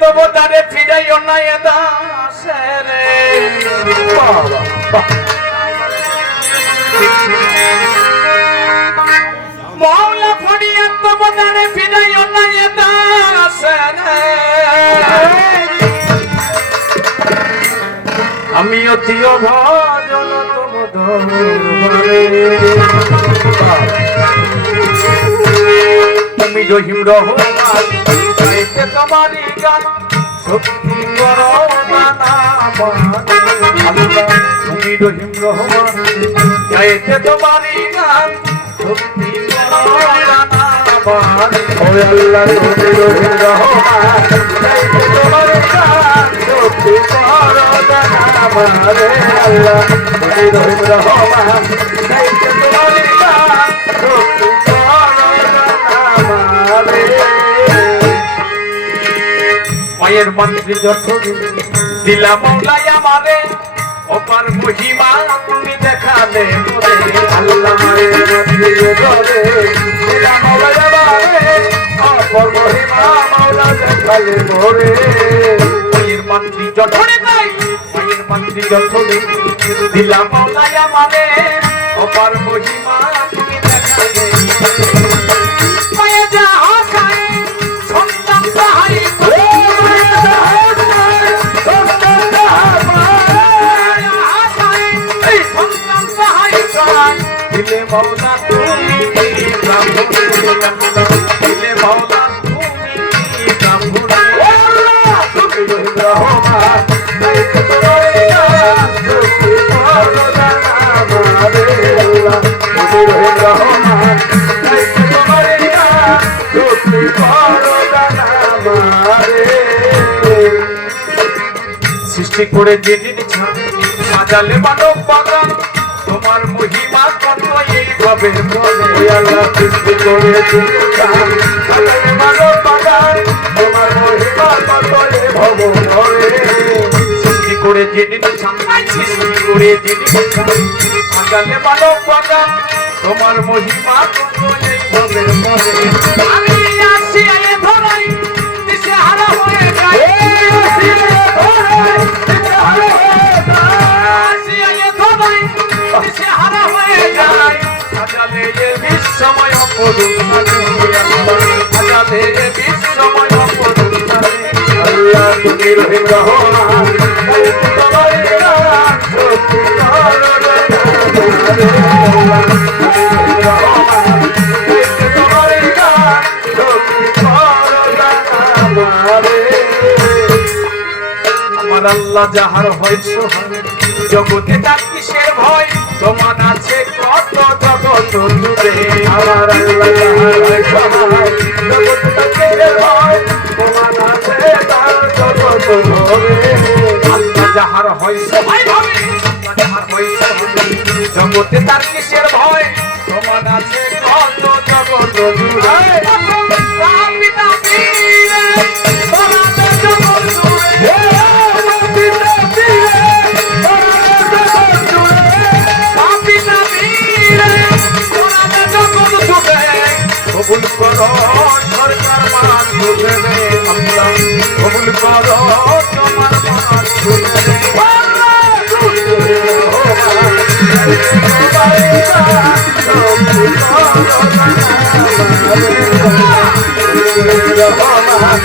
তবতারে ফিরাইও না এ দাসেরে মওলা ফড়িয়া তবতারে ফিরাইও না এ দাসেরে আমি অতি অভাজন তব দরবারে তুমি রহিম রহমান গাইতে তোমারি গান শক্তি করো না আল্লাহ তুমি রহিম রহমান গাইতে তোমারি গান শক্তি করো না ওরে আল্লাহ তুমি রহিম রহমান গাইতে তোমারি গান শক্তি করো না আল্লাহ তুমি রহিম রহমান গাইতে তোমারি গান শক্তি মায়ের মন্ত্রী যত দিলা মৌলাই আমারে অপার মহিমা তুমি দেখালে আল্লাহ মায়ের মন্ত্রী ধরে দিলা মৌলাই আমারে অপার মহিমা মৌলা দেখালে মোরে মায়ের মন্ত্রী যত মায়ের মন্ত্রী যত দিলা মৌলাই আমারে অপার মহিমা তুমি দেখালে দিলে মওলা তুমি দিলে মওলা তুমি গাফুরে আল্লাহ তুমি রহমান গাইতে তোমারি গান শক্তি করো না আমারে আল্লাহ তুমি রহমান গাইতে তোমারি গান শক্তি করো না আমারে সৃষ্টি করে যিনি সাজালে মানব বাগান তোমার মহিমা কত এইভাবে বলে আল্লাহ সৃষ্টি করেছে মানব বাগান তোমার মহিমা কত ভব ধরে সৃষ্টি করে জেনে সৃষ্টি করে জেনে সাজালে মানব বাগান তোমার মহিমা কত এইভাবে বলে আমি আসি এ ধরাই দিশে হারা হয়ে যাই হারা হয়ে যায় সাজালে বিশ্বময় সাজালে বিশ্বময় আল্লাহ তুমি রহিম রহমান শক্তি আমার আল্লাহ যাহার হয় সোহানে জগতে তার কিসের ভয় তোমার আছে কত জগত জুড়ে আমার আল্লাহ যাহার হয় সোহানে জগতে তার কিসের ভয় তোমার আছে তার জগত জুড়ে আল্লাহ যাহার হয় সবাই ভাবে যাহার হয় সোহানে জগতে তার কিসের ভয় তোমার আছে কত জগত জুড়ে কবুল করো সরকার মান তুলে দে আল্লাহ কবুল করো তোমার মান তুলে দে বাবা